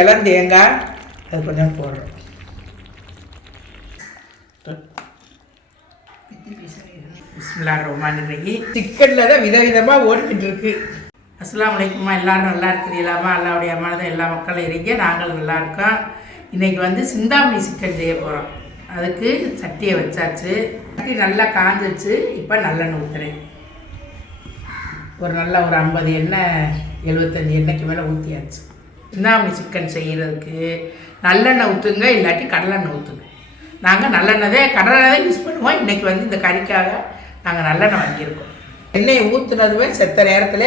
இளம் தேங்காய் அது கொஞ்சம் போடுறோம். பிஸ்மில்லாஹிர்ரஹ்மானிர்ரஹீம். சிக்கனில் தான் விதவிதமாக ஓடிக்கிட்டு இருக்கு. அஸ்ஸலாமு அலைக்கும். எல்லாரும் நல்லா இருக்கிறீங்களாமா? அல்லாவுடைய அம்மாதான் எல்லா மக்களும் இருக்கீங்க. நாங்கள் நல்லா இருக்கோம். இன்றைக்கி வந்து சிந்தாமணி சிக்கன் செய்ய போகிறோம். அதுக்கு சட்டியை வச்சாச்சு. சட்டி நல்லா காஞ்சிச்சு. இப்போ நல்லெண்ணெய் ஊற்றுறேன். ஒரு 50 எண்ணெய் 75 எண்ணெய்க்கு மேலே ஊற்றியாச்சு. சிந்தாமணி சிக்கன் செய்கிறதுக்கு நல்லெண்ணெய் ஊற்றுங்க, இல்லாட்டி கடலெண்ணெய் ஊற்றுங்க. நாங்கள் கடலெண்ணெய் தான் யூஸ் பண்ணுவோம். இன்றைக்கி வந்து இந்த கறிக்காக நாங்கள் நல்லெண்ணெய் வாங்கியிருக்கோம். எண்ணெயை ஊற்றுனதுமே செத்த நேரத்தில்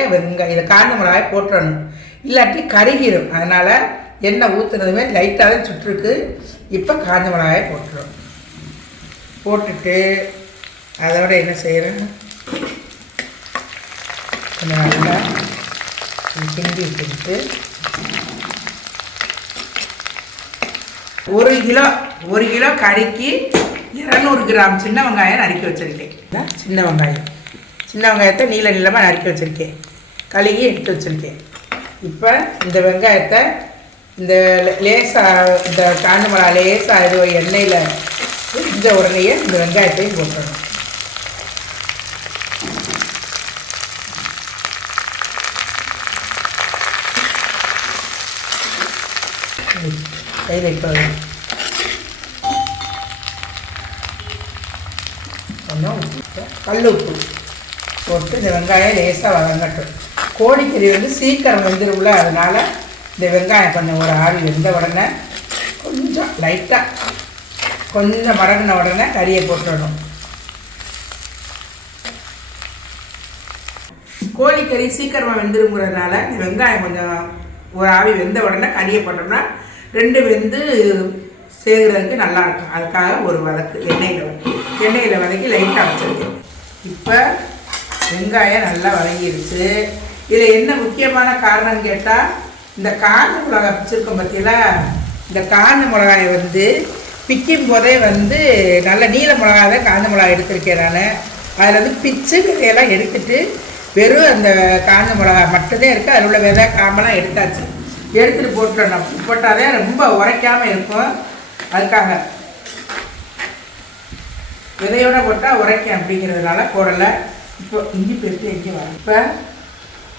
இதை காஞ்ச மிளகாய் போட்டுறணும், இல்லாட்டி கருகிரும். அதனால் எண்ணெய் ஊற்றுனதுமே லைட்டாக தான் சுட்டுருக்கு. இப்போ காஞ்ச மிளகாயை போட்டுரும். போட்டுட்டு அதோட என்ன செய்கிறேன், கொஞ்சம் நல்லா கிண்டி விட்டுட்டு 1 கிலோ கறிக்கு 200 கிராம் சின்ன வெங்காயம் நறுக்கி வச்சுருக்கேன். சின்ன வெங்காயத்தை நீளமாக நறுக்கி வச்சுருக்கேன். கழுகி எடுத்து வச்சுருக்கேன். இப்போ இந்த வெங்காயத்தை இந்த லேசாக இந்த காஞ்ச மிளகா லேசாக இது எண்ணெயில் செஞ்ச உடனேயே இந்த வெங்காயத்தையும் போட்டுடணும். கையில் இப்போ கொஞ்சம் உப்பு, கல் உப்பு போட்டு இந்த வெங்காயம் லேசாக வதங்கட்டும். கோழிக்கறி வந்து சீக்கிரம் வெந்துரும்ல, அதனால் இந்த வெங்காயம் கொஞ்சம் ஒரு ஆவி வெந்த உடனே கொஞ்சம் லைட்டாக கொஞ்சம் மடங்கின உடனே கறியை போட்டுடணும். கோழிக்கறி சீக்கிரமாக வெந்துருங்கிறதுனால இந்த வெங்காயம் கொஞ்சம் ஒரு ஆவி வெந்த உடனே கறியை போட்டோம்னா 2 வெந்து சேர்கிறதுக்கு நல்லாயிருக்கும். அதுக்காக ஒரு வதக்கு எண்ணெயில் வதக்கி லைட்டாக வச்சுருக்கேன். இப்போ வெங்காயம் நல்லா வதங்கிடுச்சு. இதில் என்ன முக்கியமான காரணம்னு கேட்டால், இந்த காஞ்ச மிளகாய் பிச்சிருக்கோம் பார்த்தீங்களா, இந்த காஞ்ச மிளகாயை வந்து பிக்கும் போதே வந்து நல்ல நீல மிளகாய் தான் காஞ்ச மிளகாய் எடுத்திருக்கேன் நான். அதில் வந்து பிச்சு விதையெல்லாம் எடுத்துட்டு வெறும் அந்த காஞ்ச மிளகாய் மட்டும்தான் இருக்குது. அதில் உள்ள விதை காம்பெல்லாம் எடுத்தாச்சு. எடுத்துகிட்டு போட்டுறணும். போட்டாலே ரொம்ப உரைக்காமல் இருக்கும். அதுக்காக விதையோடு போட்டால் உரைக்கும் அப்படிங்கிறதுனால போடலை. இப்போ இஞ்சி பேஸ்ட்டு எங்கே வரும். இப்போ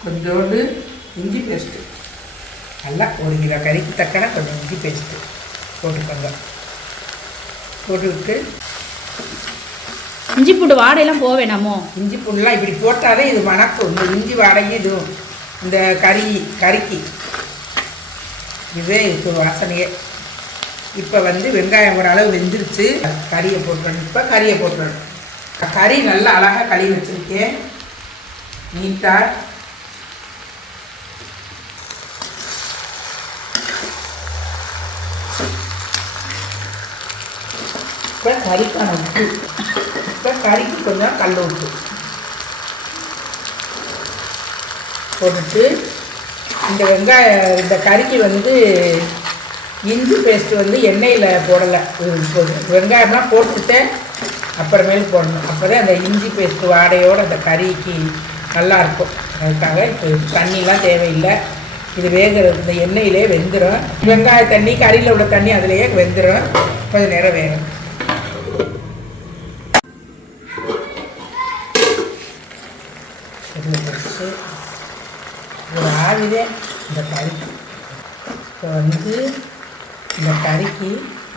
கொஞ்சோண்டு இஞ்சி பேஸ்ட்டு, நல்லா 1 கிலோ கறிக்கு தக்கன கொஞ்சம் இஞ்சி பேஸ்ட்டு போட்டுக்கோங்க. போட்டுவிட்டு இஞ்சி பூண்டு வாடையெல்லாம் போக வேணாமோ? இஞ்சி பூண்டுலாம் இப்படி போட்டாலே இது மணக்கும். இந்த இஞ்சி வாடகை இதுவும் இந்த கறிக்கு இதே இது வாசனையே. இப்போ வந்து வெங்காயம் ஒரு அளவு வெந்துருச்சு. கறியை போட்டுறணும். இப்போ கறியை போட்டுறணும். கறி நல்லா அழகாக கழுவி வச்சுருக்கேன் நீட்டாக. இப்போ கறிக்கான உப்பு, இப்போ கறிக்கு கொஞ்சம் கல் உப்பு போட்டுட்டு இந்த கறிக்கு வந்து இஞ்சி பேஸ்ட்டு வந்து எண்ணெயில் போடலை. வெங்காயம்லாம் போட்டுட்டு அப்புறமேல் போடணும். அப்போ தான் அந்த இஞ்சி பேஸ்ட்டு வாடையோடு அந்த கறிக்கு நல்லாயிருக்கும். அதுக்காக இப்போ தண்ணிலாம் தேவையில்லை. இது வேகிறது இந்த எண்ணெயிலே வெந்துடும். வெங்காய தண்ணி கறியில் உள்ள தண்ணி அதிலேயே வெந்துடும். கொஞ்சம் நேரம் வேகும். இதில் வச்சு ஒரு ஆவிதே இந்த கறிக்கு. இப்போ வந்து இந்த கறிக்கு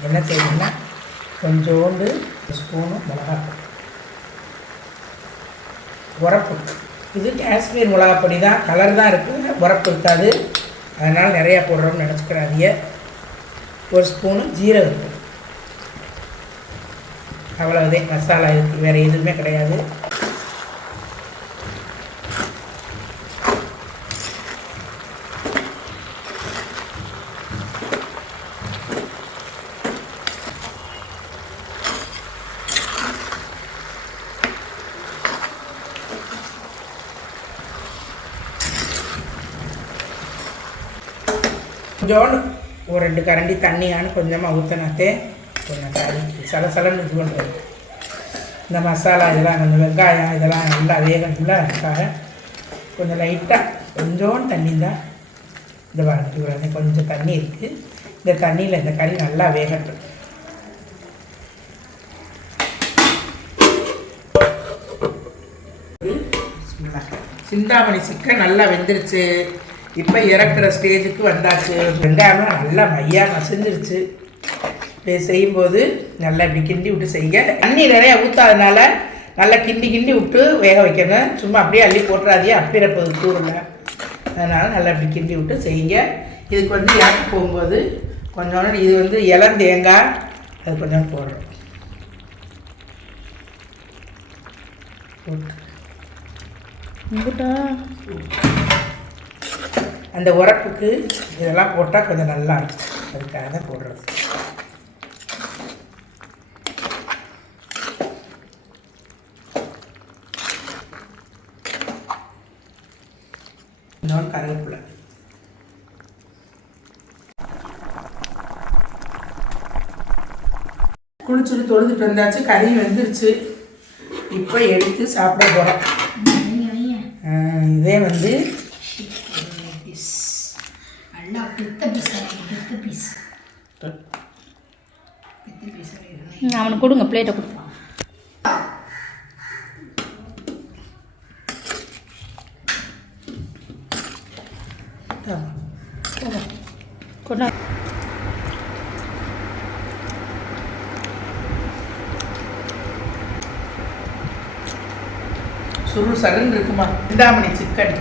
என்ன செய்யணும்னா கொஞ்சோண்டு ஸ்பூனு மிளகாப்பொடி, உரப்பு. இது காஷ்மீர் மிளகாப்பொடி தான், கலர் தான் இருக்குது, உரப்பு இருக்காது. அதனால் நிறையா போடுறோம்னு நினச்சிக்கிறாதீங்க. 1 ஸ்பூனு ஜீரகம். அவ்வளோதே மசாலா இருக்குது, வேறு எதுவுமே கிடையாது. கொஞ்சோண்டு ஒரு 2 கரண்டி தண்ணியானு கொஞ்சமாக ஊற்றினாத்தே கொஞ்சம் கறி சலசலன்னு இது பண்ணுறது. இந்த மசாலா இதெல்லாம் கொஞ்சம் வெங்காயம் இதெல்லாம் நல்லா வேகணும்ல, அதுக்காக கொஞ்சம் லைட்டாக கொஞ்சோண்டு தண்ணி தான் இந்த பாருங்க கொஞ்சம் தண்ணி இருக்குது. இந்த தண்ணியில் இந்த கறி நல்லா வேகட்டும். சிந்தாமணி சிக்கன் நல்லா வெந்துருச்சு. இப்போ இறக்குற ஸ்டேஜுக்கு வந்தாச்சு. வெங்காயம்லாம் நல்லா மையாக மசிஞ்சிருச்சு. இது செய்யும்போது நல்லா இப்படி கிண்டி விட்டு செய்யுங்க. தண்ணி நிறையா ஊற்றாதனால நல்லா கிண்டி விட்டு வேக வைக்கணும். சும்மா அப்படியே அள்ளி போட்டுறாதே அப்பிரப்பது தூரில். அதனால் நல்லா இப்படி கிண்டி விட்டு செய்யுங்க. இதுக்கு வந்து இறக்கி போகும்போது கொஞ்சோண்டு இது வந்து இளந்தேங்காய் அது கொஞ்சம் போடுறோம். அந்த உரப்புக்கு இதெல்லாம் போட்டால் கொஞ்சம் நல்லா இருக்கும். அதுக்காக தான் போடுறது. இன்னொன்று கருவேப்பிலை. குளிச்சுட்டு தொழுதுட்டு வந்தாச்சு. கறி வெந்துருச்சு. இப்போ எடுத்து சாப்பிட போகிறோம். இதே வந்து அவனுக்கு கொடுங்க, பிளேட்டை கொடுப்பான். கொண்டா. சுரு சகன் இருக்குமா? சிந்தாமணி சிக்கன்